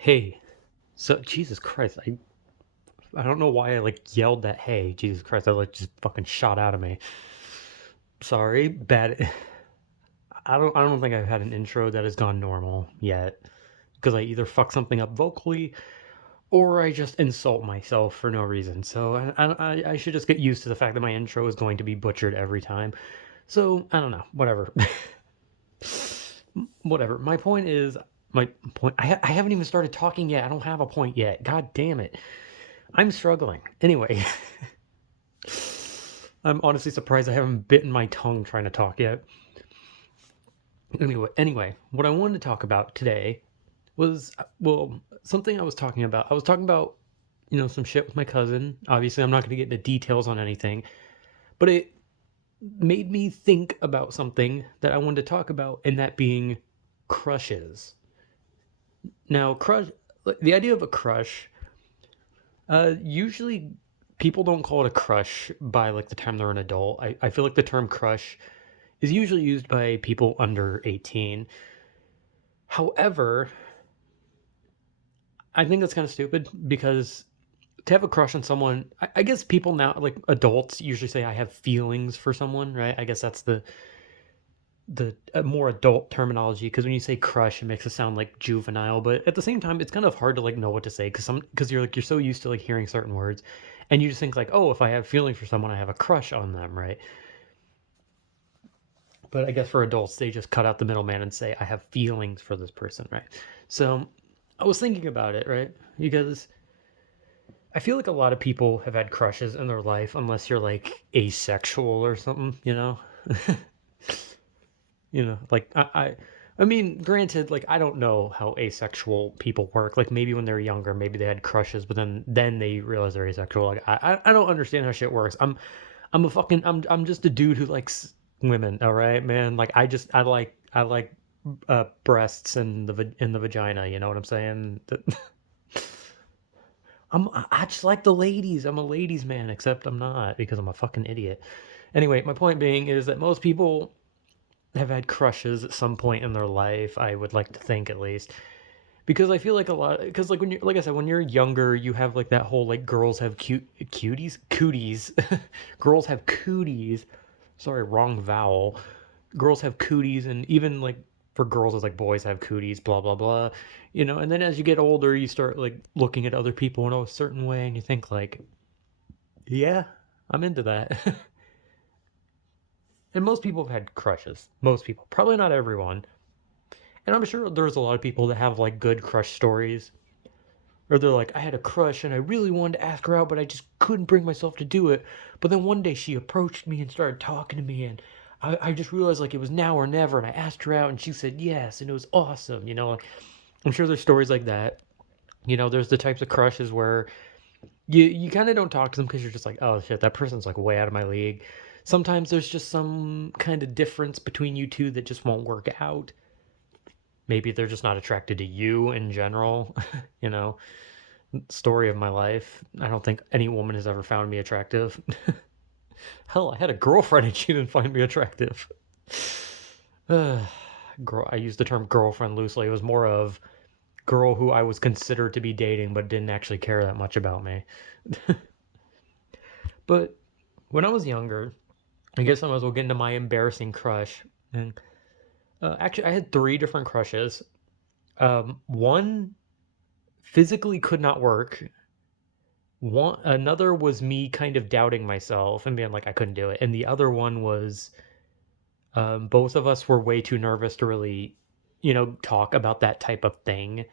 Hey, so Jesus Christ, I don't know why I like yelled that hey, Jesus Christ, that like just fucking shot out of me. Sorry, bad. I don't think I've had an intro that has gone normal yet because I either fuck something up vocally or I just insult myself for no reason. So I should just get used to the fact that my intro is going to be butchered every time. So I don't know, whatever. Whatever. My point. I haven't even started talking yet. I don't have a point yet. God damn it. I'm struggling. Anyway, I'm honestly surprised I haven't bitten my tongue trying to talk yet. Anyway, what I wanted to talk about today was something I was talking about. I was talking about some shit with my cousin. Obviously, I'm not going to get into details on anything, but it made me think about something that I wanted to talk about, and that being crushes. Now, the idea of a crush. Usually people don't call it a crush by like the time they're an adult. I feel like the term crush is usually used by people under 18. However, I think that's kind of stupid because to have a crush on someone, I guess people now, like adults, usually say I have feelings for someone, right? I guess that's the more adult terminology because when you say crush, it makes it sound like juvenile, but at the same time, it's kind of hard to like know what to say because you're so used to like hearing certain words, and you just think like, oh, if I have feelings for someone, I have a crush on them, right? But I guess for adults, they just cut out the middleman and say I have feelings for this person, right? So I was thinking about it, right? Because I feel like a lot of people have had crushes in their life, unless you're like asexual or something. Like I mean, granted, like I don't know how asexual people work. Like maybe when they're younger, maybe they had crushes, but then they realize they're asexual. Like I don't understand how shit works. I'm just a dude who likes women. All right, man. Like I like breasts and in the vagina. You know what I'm saying? I just like the ladies. I'm a ladies man, except I'm not because I'm a fucking idiot. Anyway, my point being is that most people have had crushes at some point in their life. I would like to think at least because I feel like a lot because like when you're like I said when you're younger you have like that whole like girls have cooties girls have cooties. Sorry, wrong vowel. Girls have cooties, and even like for girls it's like boys have cooties, blah blah blah. And then as you get older you start like looking at other people in a certain way and you think like, yeah, I'm into that. And most people have had crushes. Most people, probably not everyone. And I'm sure there's a lot of people that have like good crush stories. Or they're like, I had a crush and I really wanted to ask her out, but I just couldn't bring myself to do it. But then one day she approached me and started talking to me, and I just realized like it was now or never. And I asked her out, and she said yes, and it was awesome. Like, I'm sure there's stories like that. There's the types of crushes where you kind of don't talk to them because you're just like, oh shit, that person's like way out of my league. Sometimes there's just some kind of difference between you two that just won't work out. Maybe they're just not attracted to you in general. you know Story of my life. I don't think any woman has ever found me attractive. Hell, I had a girlfriend and she didn't find me attractive. I use the term girlfriend loosely. It was more of girl who I was considered to be dating but didn't actually care that much about me. But when I was younger, I guess I might as well get into my embarrassing crush. And actually, I had three different crushes. One physically could not work. Another was me kind of doubting myself and being like I couldn't do it, and the other one was both of us were way too nervous to really, talk about that type of thing.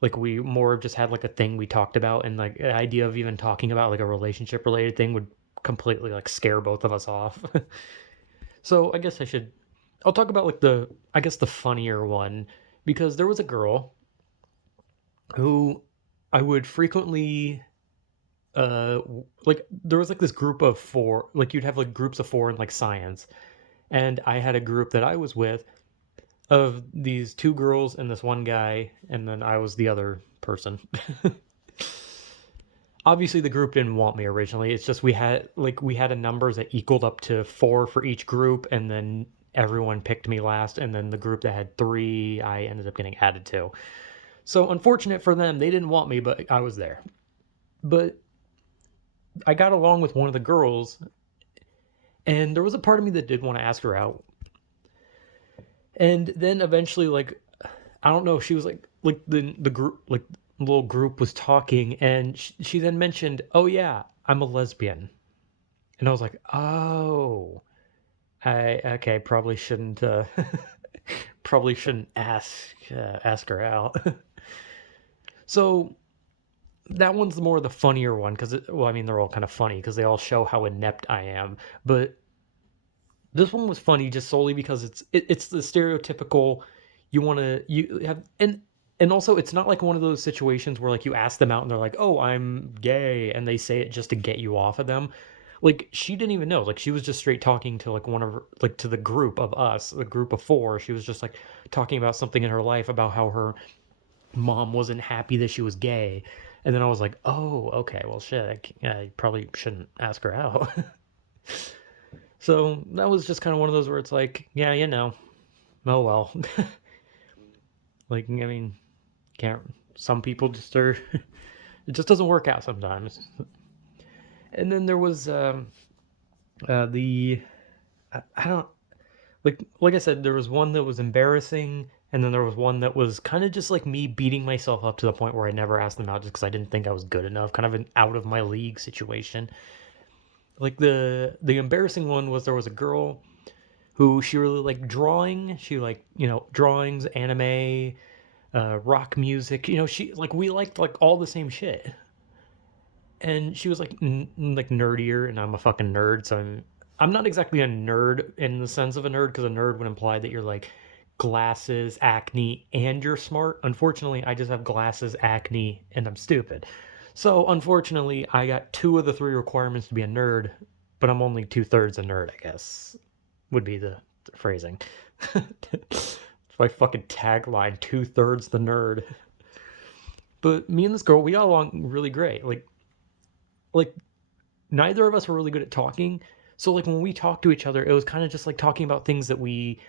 Like we more of just had like a thing we talked about, and like the idea of even talking about like a relationship related thing would completely like scare both of us off. So I guess I'll talk about like I guess the funnier one because there was a girl who I would frequently like there was like this group of four, like you'd have like groups of four in like science, and I had a group that I was with of these two girls and this one guy, and then I was the other person. Obviously the group didn't want me originally. It's just we had a numbers that equaled up to four for each group, and then everyone picked me last, and then the group that had three I ended up getting added to. So unfortunate for them, they didn't want me, but I was there. But I got along with one of the girls, and there was a part of me that did want to ask her out. And then eventually, like, I don't know, she was like the group, like little group was talking, and she then mentioned, "Oh yeah, I'm a lesbian," and I was like, "Oh, I okay, probably shouldn't ask her out." So that one's more the funnier one because, well, I mean, they're all kind of funny because they all show how inept I am. But this one was funny just solely because it's the stereotypical you want to you have and also it's not like one of those situations where like you ask them out and they're like, "Oh, I'm gay," and they say it just to get you off of them. Like she didn't even know. Like she was just straight talking to like one of like to the group of us, the group of four. She was just like talking about something in her life about how her mom wasn't happy that she was gay. And then I was like, "Oh, okay, well shit, I probably shouldn't ask her out." So that was just kind of one of those where it's like, yeah, oh well. Like, I mean, can't. Some people just are. It just doesn't work out sometimes. And then there was the I don't like I said, there was one that was embarrassing, and then there was one that was kind of just like me beating myself up to the point where I never asked them out just because I didn't think I was good enough, kind of an out of my league situation. Like the embarrassing one was there was a girl who she really liked drawing. She like drawings, anime, rock music. She like we liked like all the same shit. And she was like like nerdier, and I'm a fucking nerd, so I'm not exactly a nerd in the sense of a nerd because a nerd would imply that you're like glasses, acne, and you're smart. Unfortunately, I just have glasses, acne, and I'm stupid. So unfortunately, I got two of the three requirements to be a nerd, but I'm only 2/3 a nerd, I guess, would be the phrasing. It's my fucking tagline: 2/3 the nerd. But me and this girl, we got along really great. Like neither of us were really good at talking. So like when we talked to each other, it was kind of just like talking about things that we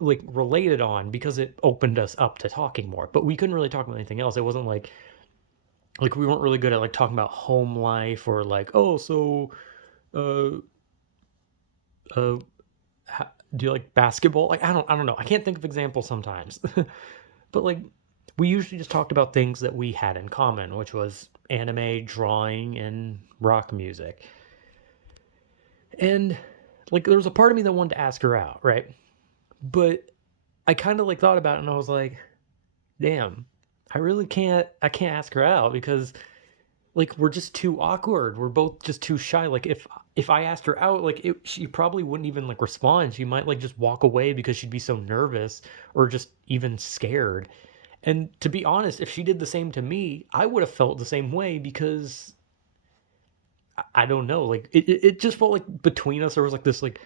like related on because it opened us up to talking more. But we couldn't really talk about anything else. It wasn't like we weren't really good at like talking about home life or like, oh, so uh uh do you like basketball? Like I don't know. I can't think of examples sometimes. But like we usually just talked about things that we had in common, which was anime, drawing, and rock music. And like there was a part of me that wanted to ask her out, right? But I kind of like thought about it and I was like, damn, I can't ask her out because like we're just too awkward. We're both just too shy. Like if I asked her out, like she probably wouldn't even like respond. She might like just walk away because she'd be so nervous or just even scared. And to be honest, if she did the same to me, I would have felt the same way because I don't know. Like it just felt like between us there was like this like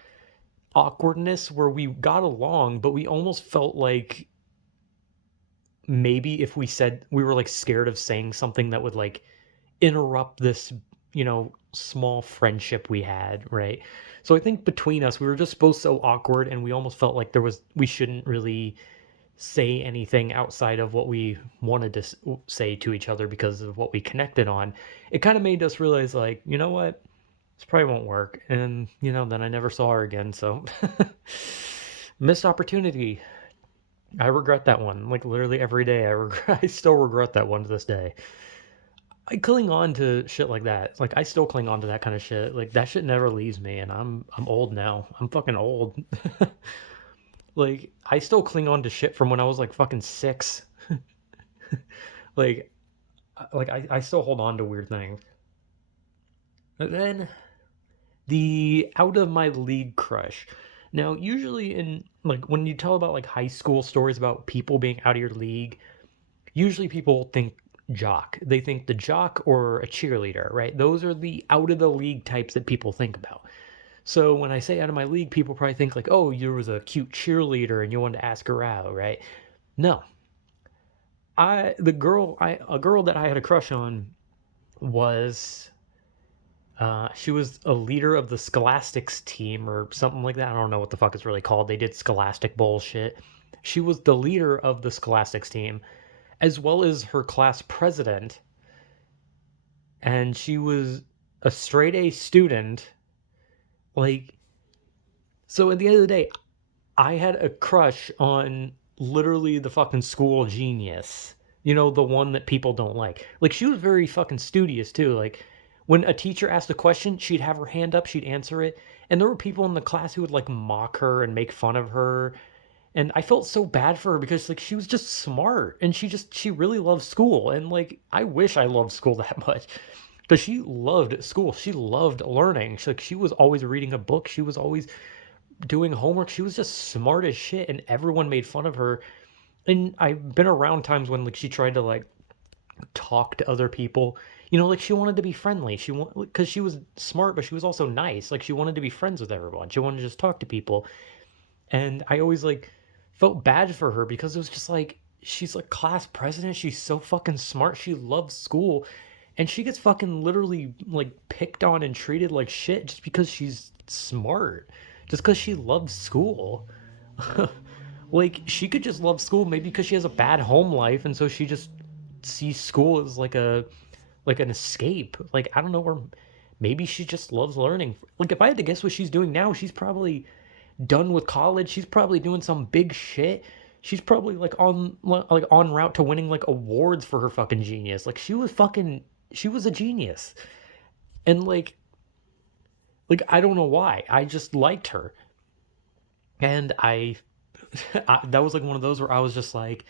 awkwardness where we got along, but we almost felt like maybe if we said we were like scared of saying something that would like interrupt this, small friendship we had, right? So I think between us, we were just both so awkward and we almost felt like we shouldn't really say anything outside of what we wanted to say to each other because of what we connected on. It kind of made us realize, like, you know what? This probably won't work. And, then I never saw her again. So, missed opportunity. I regret that one. Like, literally every day, I still regret that one to this day. I cling on to shit like that. Like, I still cling on to that kind of shit. Like, that shit never leaves me. And I'm old now. I'm fucking old. Like, I still cling on to shit from when I was like fucking 6. like, I still hold on to weird things. But then the out of my league crush. Now, usually in like when you tell about like high school stories about people being out of your league, usually people think jock. They think the jock or a cheerleader, right? Those are the out of the league types that people think about. So when I say out of my league, people probably think like, oh, you was a cute cheerleader and you wanted to ask her out, right? No. A girl that I had a crush on was she was a leader of the Scholastics team or something like that. I don't know what the fuck it's really called. They did Scholastic bullshit. She was the leader of the Scholastics team, as well as her class president, and she was a straight A student. Like, so at the end of the day, I had a crush on literally the fucking school genius. You know, the one that people don't like. Like, she was very fucking studious too. Like, when a teacher asked a question, she'd have her hand up, she'd answer it. And there were people in the class who would like mock her and make fun of her. And I felt so bad for her because like she was just smart and she really loved school. And like I wish I loved school that much. Because she loved school. She loved learning. She was always reading a book. She was always doing homework. She was just smart as shit, and everyone made fun of her. And I've been around times when like she tried to like talk to other people. You know, like she wanted to be friendly. She want because she was smart, but she was also nice. Like she wanted to be friends with everyone. She wanted to just talk to people. And I always like felt bad for her because it was just like she's like class president. She's so fucking smart. She loves school. And she gets fucking literally like picked on and treated like shit just because she's smart. Just because she loves school. Like she could just love school maybe because she has a bad home life and so she just sees school as like an escape. Like I don't know, or maybe she just loves learning. Like if I had to guess what she's doing now, she's probably done with college. She's probably doing some big shit. She's probably like on route to winning like awards for her fucking genius. Like she was a genius. And like I don't know why. I just liked her. And that was like one of those where I was just like,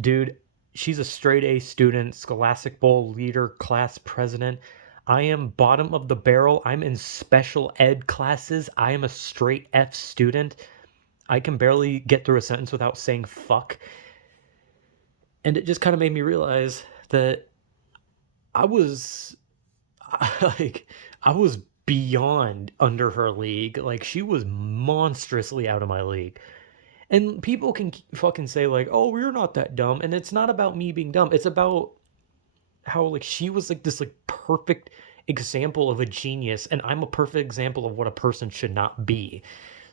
dude, she's a straight A student, Scholastic Bowl leader, class president. I am bottom of the barrel. I'm in special ed classes. I am a straight F student. I can barely get through a sentence without saying fuck. And it just kind of made me realize that I was like I was beyond under her league. Like she was monstrously out of my league. And people can fucking say like, "Oh, we're not that dumb." And it's not about me being dumb. It's about how like she was like this like perfect example of a genius and I'm a perfect example of what a person should not be.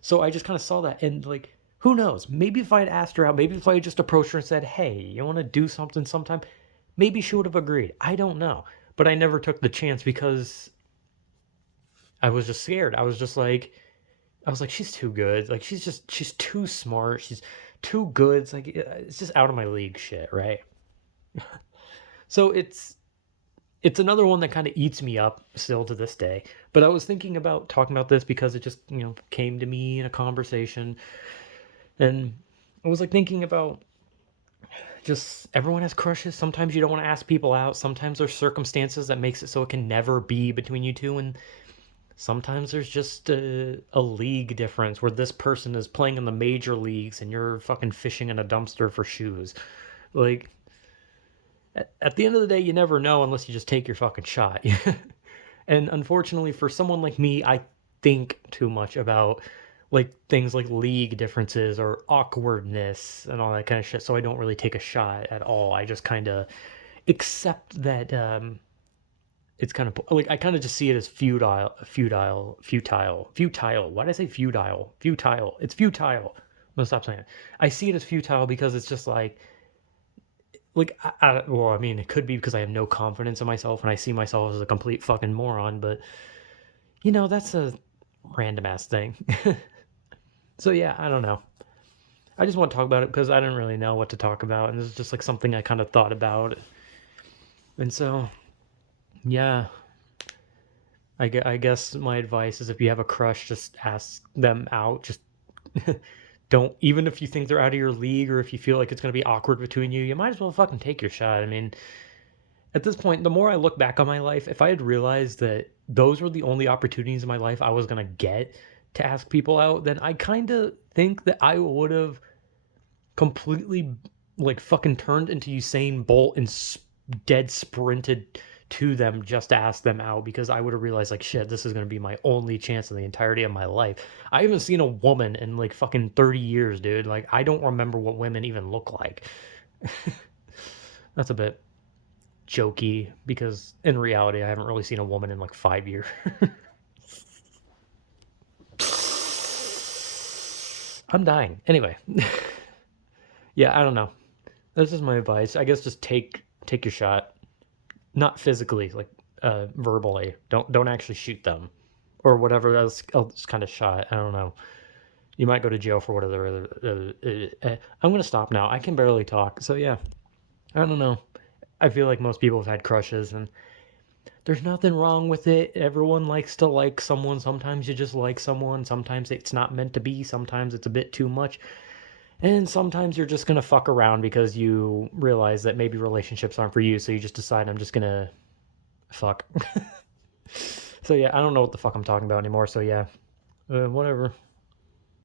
So I just kind of saw that and like who knows? Maybe if I had asked her out, maybe if I had just approached her and said, "Hey, you want to do something sometime?" Maybe she would have agreed. I don't know. But I never took the chance because I was just scared. I was like, she's too good. Like she's too smart. She's too good. It's like it's just out of my league shit, right? So it's another one that kind of eats me up still to this day. But I was thinking about talking about this because it just, came to me in a conversation. And I was like thinking about just everyone has crushes. Sometimes you don't want to ask people out. Sometimes there's circumstances that makes it so it can never be between you two. And sometimes there's just a league difference where this person is playing in the major leagues and you're fucking fishing in a dumpster for shoes. Like, at the end of the day, you never know unless you just take your fucking shot. And unfortunately, for someone like me, I think too much about like things like league differences or awkwardness and all that kind of shit. So I don't really take a shot at all. I just kind of accept that it's kind of like I kind of just see it as futile. Why did I say futile? Futile. It's futile. I'm gonna stop saying it. I see it as futile because it's just like well, I mean, it could be because I have no confidence in myself and I see myself as a complete fucking moron, but that's a random ass thing. So yeah, I don't know. I just want to talk about it because I didn't really know what to talk about, and this is just like something I kind of thought about, and so yeah, I guess my advice is if you have a crush, just ask them out. Just don't, even if you think they're out of your league or if you feel like it's going to be awkward between you, you might as well fucking take your shot. I mean, at this point, the more I look back on my life, if I had realized that those were the only opportunities in my life I was going to get to ask people out, then I kind of think that I would have completely like fucking turned into Usain Bolt and dead sprinted to them just to ask them out because I would have realized like shit, this is going to be my only chance in the entirety of my life. I haven't seen a woman in like fucking 30 years, dude. Like I don't remember what women even look like. That's a bit jokey because in reality I haven't really seen a woman in like 5 years. I'm dying. Anyway. Yeah, I don't know. This is my advice. I guess just take your shot. Not physically, like, verbally. Don't actually shoot them or whatever else kinda shot. I don't know. You might go to jail for whatever I'm gonna stop now. I can barely talk. So, yeah, I don't know. I feel like most people have had crushes, and there's nothing wrong with it. Everyone likes to like someone. Sometimes you just like someone. Sometimes it's not meant to be. Sometimes it's a bit too much. And sometimes you're just gonna fuck around because you realize that maybe relationships aren't for you, so you just decide I'm just gonna fuck. So yeah, I don't know what the fuck I'm talking about anymore. So yeah, whatever.